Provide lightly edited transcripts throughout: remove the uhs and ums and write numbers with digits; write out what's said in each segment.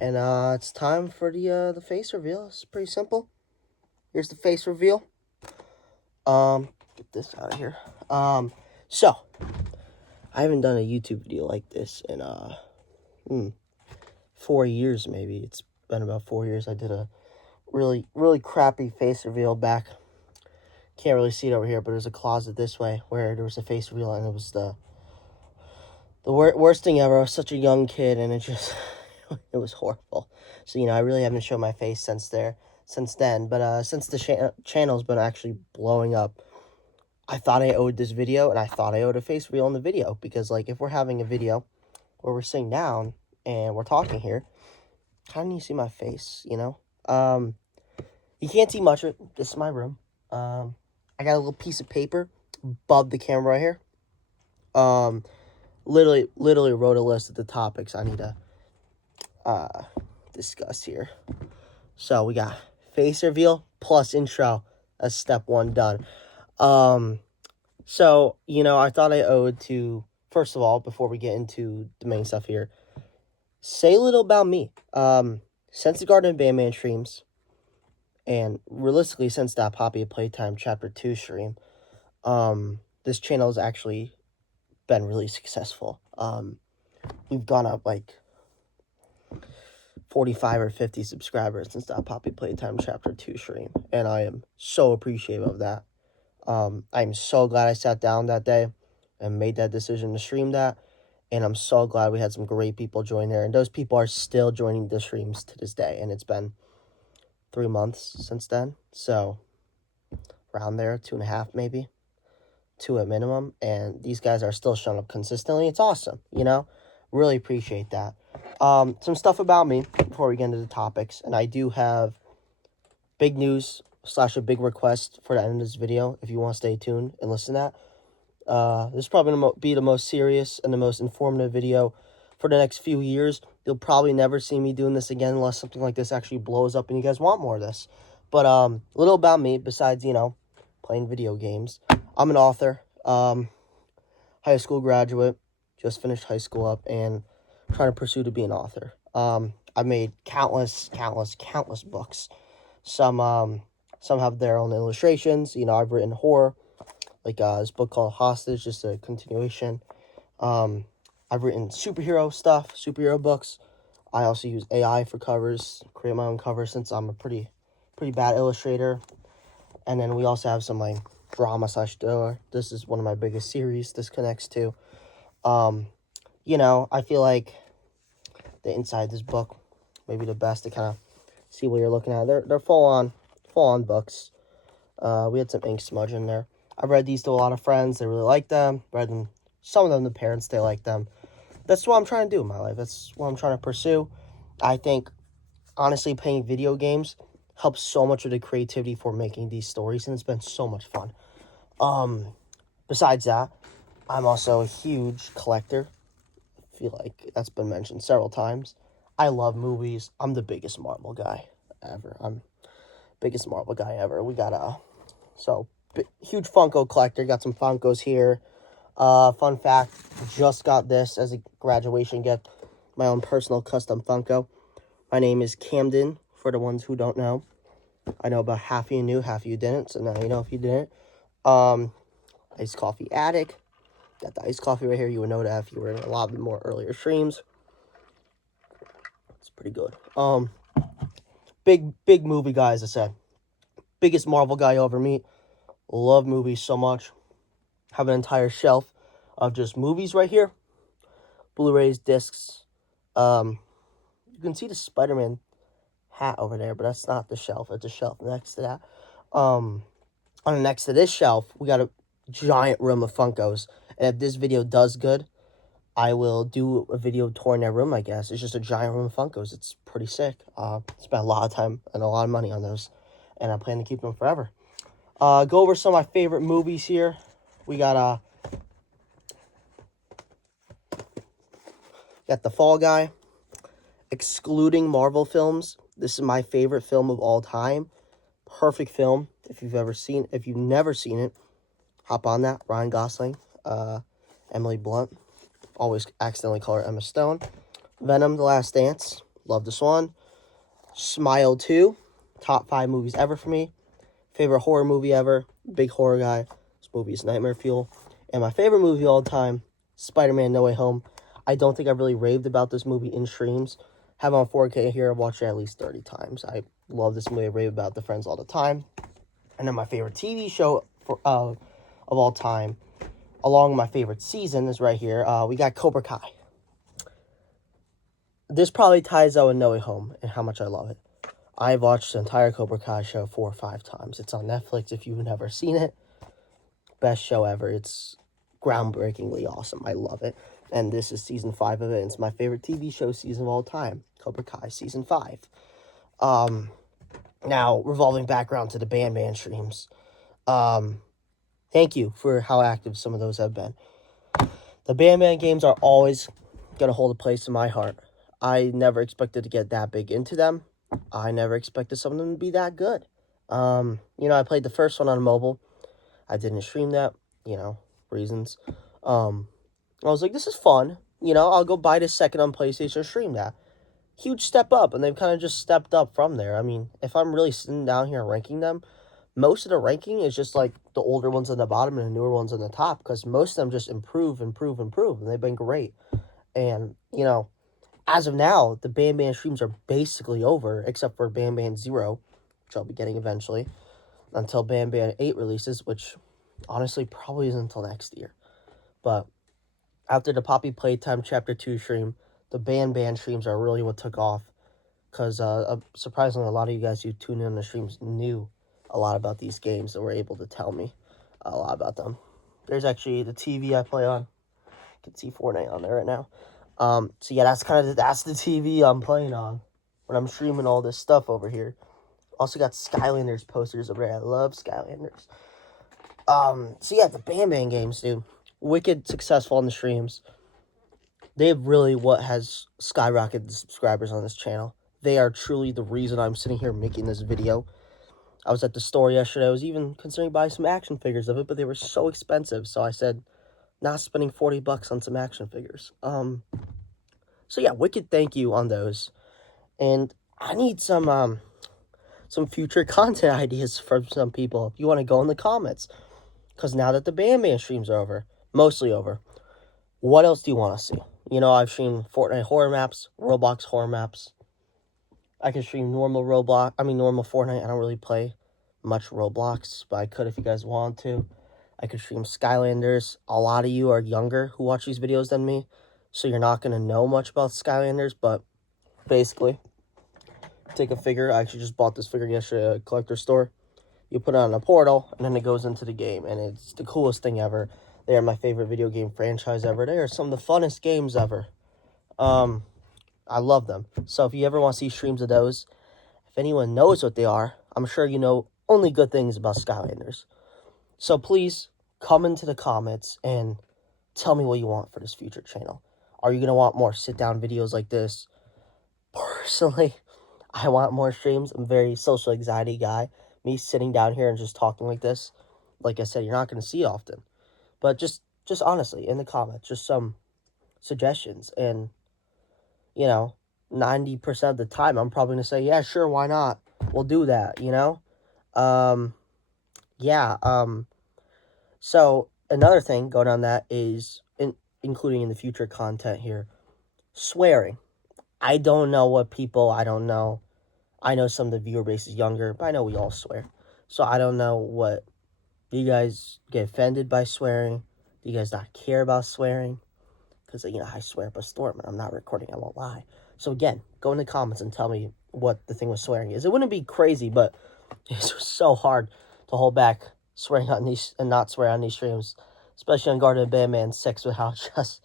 And it's time for the face reveal. It's pretty simple. Here's the face reveal. Get this out of here. So I haven't done a YouTube video like this in 4 years maybe. It's been about 4 years. I did a really crappy face reveal back. Can't really see it over here, but there's a closet this way where there was a face reveal, and it was the worst thing ever. I was such a young kid, and it was horrible. So, I really haven't shown my face since then. But since the channel's been actually blowing up, I thought I owed this video, and I thought I owed a face reveal in the video. Because, if we're having a video where we're sitting down and we're talking here, how do you see my face, you can't see much of it. This is my room. I got a little piece of paper above the camera right here. Literally wrote a list of the topics I need to discuss here. So we got face reveal plus intro as step 1 done. So, I thought I owed to, first of all, before we get into the main stuff here, say a little about me. Since the Garden of Bandman streams, and realistically since that Poppy Playtime Chapter 2 stream, this channel has actually been really successful. We've gone up 45 or 50 subscribers since that Poppy Playtime Chapter 2 stream, and I am so appreciative of that. I'm so glad I sat down that day and made that decision to stream that, and I'm so glad we had some great people join there, and those people are still joining the streams to this day, and it's been 3 months since then, so around there, 2.5 maybe, 2 at minimum, and these guys are still showing up consistently. It's awesome, really appreciate that. Some stuff about me before we get into the topics, and I do have big news / a big request for the end of this video if you want to stay tuned and listen to that. This is probably going to be the most serious and the most informative video for the next few years. You'll probably never see me doing this again unless something like this actually blows up and you guys want more of this. But a little about me besides, playing video games. I'm an author, high school graduate, just finished high school up, and trying to pursue to be an author. I've made countless books. Some have their own illustrations. I've written horror, this book called Hostage, just a continuation. I've written superhero books. I also use AI for covers, create my own covers since I'm a pretty bad illustrator. And then we also have some drama / thriller. This is one of my biggest series this connects to. I feel like the inside of this book may be the best to kind of see what you're looking at. They're full on books. We had some ink smudge in there. I've read these to a lot of friends. They really like them. Read them. Some of them to parents. They like them. That's what I'm trying to do in my life. That's what I'm trying to pursue. I think, honestly, playing video games helps so much with the creativity for making these stories, and it's been so much fun. Besides that, I'm also a huge collector. I feel like that's been mentioned several times. I love movies. I'm the biggest Marvel guy ever. We got huge Funko collector. Got some Funkos here. Fun fact, just got this as a graduation gift. My own personal custom Funko. My name is Camden, for the ones who don't know. I know about half of you knew, half of you didn't, so now you know if you didn't. Iced coffee addict. Got the iced coffee right here. You would know that if you were in a lot more earlier streams. It's pretty good. Big movie guy, as I said. Biggest Marvel guy you'll ever meet. Love movies so much. Have an entire shelf of just movies right here. Blu-rays, discs. You can see the Spider-Man hat over there, but that's not the shelf. It's a shelf next to that. Next to this shelf, we got a giant room of Funkos. And if this video does good, I will do a video touring that room, I guess. It's just a giant room of Funkos. It's pretty sick. Spent a lot of time and a lot of money on those, and I plan to keep them forever. Go over some of my favorite movies here. We got The Fall Guy. Excluding Marvel films, this is my favorite film of all time. Perfect film. If you've never seen it, hop on that. Ryan Gosling, Emily Blunt. Always accidentally call her Emma Stone. Venom: The Last Dance. Love this one. Smile 2. Top 5 movies ever for me. Favorite horror movie ever. Big horror guy. This movie is nightmare fuel. And my favorite movie of all time, Spider-Man No Way Home. I don't think I've really raved about this movie in streams. Have it on 4K here. I've watched it at least 30 times. I love this movie. I rave about the Friends all the time. And then my favorite TV show of all time, along with my favorite season, is right here. We got Cobra Kai. This probably ties out with No Way Home and how much I love it. I've watched the entire Cobra Kai show 4 or 5 times. It's on Netflix if you've never seen it. Best show ever. It's groundbreakingly awesome. I love it. And this is season 5 of it. It's my favorite TV show season of all time. Cobra Kai season 5. Now, revolving back around to the Ban streams. Thank you for how active some of those have been. The Ban games are always going to hold a place in my heart. I never expected to get that big into them. I never expected some of them to be that good. I played the first one on mobile. I didn't stream that, reasons. I was like, this is fun. I'll go buy the second on PlayStation or stream that. Huge step up, and they've kind of just stepped up from there. I mean, if I'm really sitting down here ranking them, most of the ranking is just like the older ones on the bottom and the newer ones on the top, because most of them just improve, and they've been great. And, as of now, the Ban streams are basically over, except for Ban Zero, which I'll be getting eventually, until Ban 8 releases, which honestly probably isn't until next year. But after the Poppy Playtime Chapter 2 stream, the Ban streams are really what took off, because surprisingly, a lot of you guys who tune in on the streams knew a lot about these games and were able to tell me a lot about them. There's actually the TV I play on. You can see Fortnite on there right now. So yeah, that's the TV I'm playing on when I'm streaming all this stuff over here. Also got Skylanders posters over there. I love Skylanders. So yeah, the Ban games, dude. Wicked successful on the streams. They have really what has skyrocketed the subscribers on this channel. They are truly the reason I'm sitting here making this video. I was at the store yesterday. I was even considering buying some action figures of it, but they were so expensive. So I said, not spending $40 on some action figures. So yeah, wicked thank you on those. And I need some future content ideas from some people. If you want to go in the comments. Because now that the Ban streams are over, mostly over, what else do you want to see? I've streamed Fortnite horror maps, Roblox horror maps. I can stream normal Fortnite. I don't really play much Roblox, but I could if you guys want to. I could stream Skylanders. A lot of you are younger who watch these videos than me, so you're not going to know much about Skylanders, but basically, take a figure. I actually just bought this figure yesterday at a collector store. You put it on a portal, and then it goes into the game, and it's the coolest thing ever. They are my favorite video game franchise ever. They are some of the funnest games ever. I love them. So if you ever want to see streams of those, if anyone knows what they are, I'm sure you know only good things about Skylanders. So please come into the comments and tell me what you want for this future channel. Are you going to want more sit-down videos like this? Personally, I want more streams. I'm a very social anxiety guy. Me sitting down here and just talking like this, like I said, you're not going to see often. But just honestly, in the comments, just some suggestions. And, 90% of the time, I'm probably going to say, yeah, sure, why not? We'll do that, So, another thing going on that is, including in the future content here, swearing. I don't know. I know some of the viewer base is younger, but I know we all swear. So I don't know what, do you guys get offended by swearing? Do you guys not care about swearing? Because, I swear up a storm and I'm not recording, I won't lie. So again, go in the comments and tell me what the thing with swearing is. It wouldn't be crazy, but it's so hard to hold back swearing on these and not swear on these streams, especially on Garden of Batman 6 with how just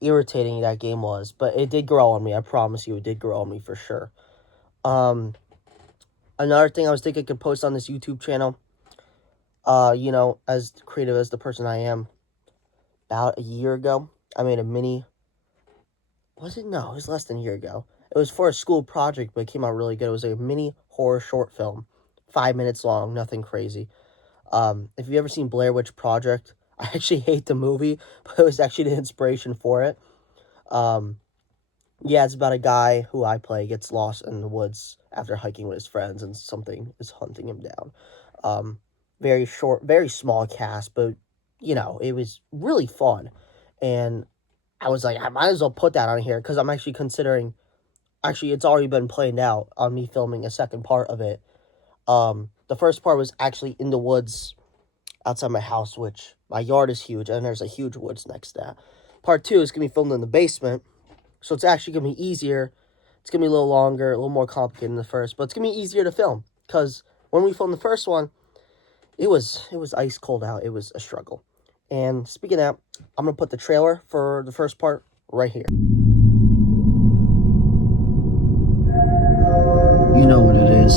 irritating that game was. But it did grow on me. I promise you, it did grow on me for sure. Another thing I was thinking I could post on this YouTube channel, as creative as the person I am, about a year ago, I made a mini, was it? No, it was less than a year ago. It was for a school project, but it came out really good. It was a mini horror short film, 5 minutes long, nothing crazy. If you've ever seen Blair Witch Project, I actually hate the movie, but it was actually the inspiration for it. Yeah, it's about a guy who I play gets lost in the woods after hiking with his friends, and something is hunting him down. Um, very short, very small cast, but it was really fun, and I was like, I might as well put that on here because I'm actually considering. Actually, it's already been planned out on me filming a second part of it. The first part was actually in the woods outside my house, which my yard is huge, and there's a huge woods next to that. Part 2 is gonna be filmed in the basement, so it's actually gonna be easier. It's gonna be a little longer, a little more complicated than the first, but it's gonna be easier to film because when we filmed the first one, it was ice cold out. It was a struggle. And speaking of that, I'm gonna put the trailer for the first part right here. You know what it is.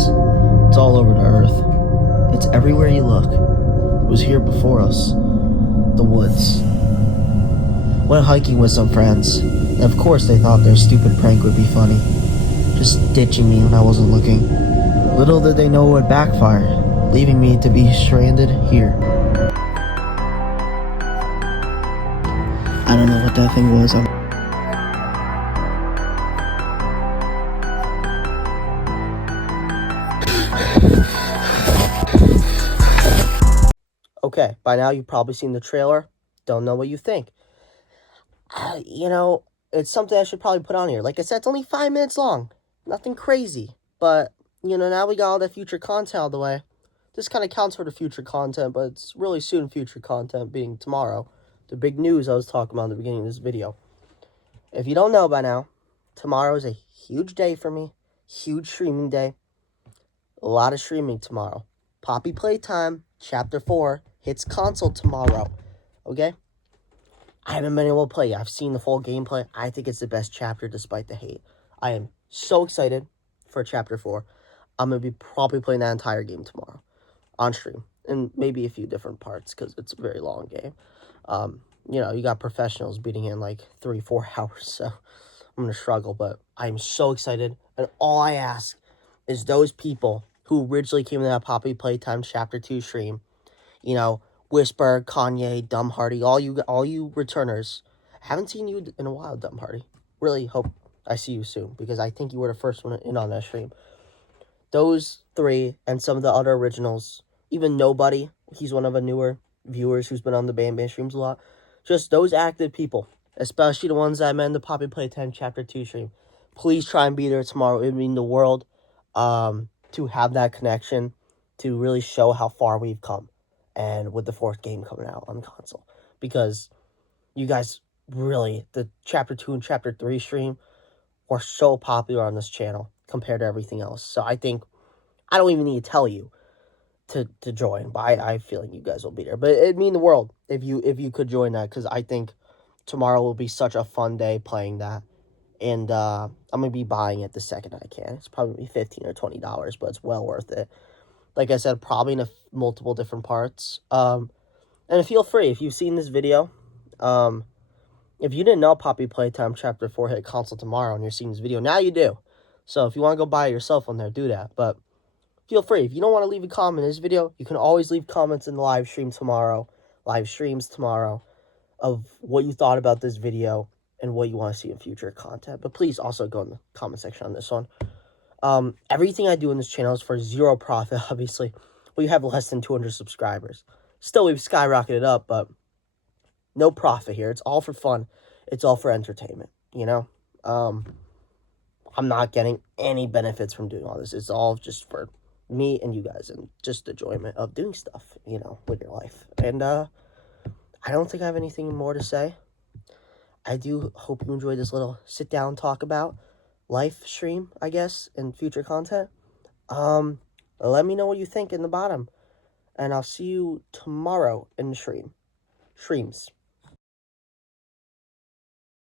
It's all over the earth. It's everywhere you look. It was here before us. The woods. Went hiking with some friends. And of course they thought their stupid prank would be funny. Just ditching me when I wasn't looking. Little did they know it would backfire, leaving me to be stranded here. I don't know what that thing was. Okay, by now you've probably seen the trailer. Don't know what you think. It's something I should probably put on here. Like I said, it's only 5 minutes long. Nothing crazy. But, now we got all the future content out of the way. This kind of counts for the future content, but it's really soon future content being tomorrow. The big news I was talking about in the beginning of this video. If you don't know by now, tomorrow is a huge day for me. Huge streaming day. A lot of streaming tomorrow. Poppy Playtime, Chapter 4, hits console tomorrow. Okay? I haven't been able to play yet. I've seen the full gameplay. I think it's the best chapter despite the hate. I am so excited for Chapter 4. I'm going to be probably playing that entire game tomorrow on stream. And maybe a few different parts because it's a very long game. You got professionals beating it in like 3-4 hours. So I'm going to struggle. But I'm so excited. And all I ask is those people who originally came to that Poppy Playtime Chapter 2 stream, Whisper, Kanye, Dumb Hardy, all you returners. Haven't seen you in a while, Dumb Hardy. Really hope I see you soon because I think you were the first one in on that stream. Those three and some of the other originals, even Nobody, he's one of the newer viewers who's been on the Bam Bam streams a lot. Just those active people, especially the ones that I met in the Poppy Playtime Chapter 2 stream. Please try and be there tomorrow. It would mean the world to have that connection, to really show how far we've come. And with the 4th game coming out on the console. Because you guys really, the Chapter 2 and Chapter 3 stream were so popular on this channel compared to everything else. So I think, I don't even need to tell you to join, but I have a feeling you guys will be there. But it'd mean the world if you could join that, because I think tomorrow will be such a fun day playing that. And I'm going to be buying it the second I can. It's probably $15 or $20, but it's well worth it. Like I said, probably in multiple different parts. And feel free, if you've seen this video, if you didn't know Poppy Playtime Chapter 4 hit console tomorrow and you're seeing this video, now you do. So if you want to go buy it yourself on there, do that. But feel free. If you don't want to leave a comment in this video, you can always leave comments in the live streams tomorrow, of what you thought about this video and what you want to see in future content. But please also go in the comment section on this one. Everything I do in this channel is for zero profit, obviously. We have less than 200 subscribers. Still, we've skyrocketed up, but no profit here. It's all for fun. It's all for entertainment, I'm not getting any benefits from doing all this. It's all just for me and you guys and just enjoyment of doing stuff, with your life. And I don't think I have anything more to say. I do hope you enjoyed this little sit down talk about live stream, I guess, and future content. Let me know what you think in the bottom. And I'll see you tomorrow in the streams.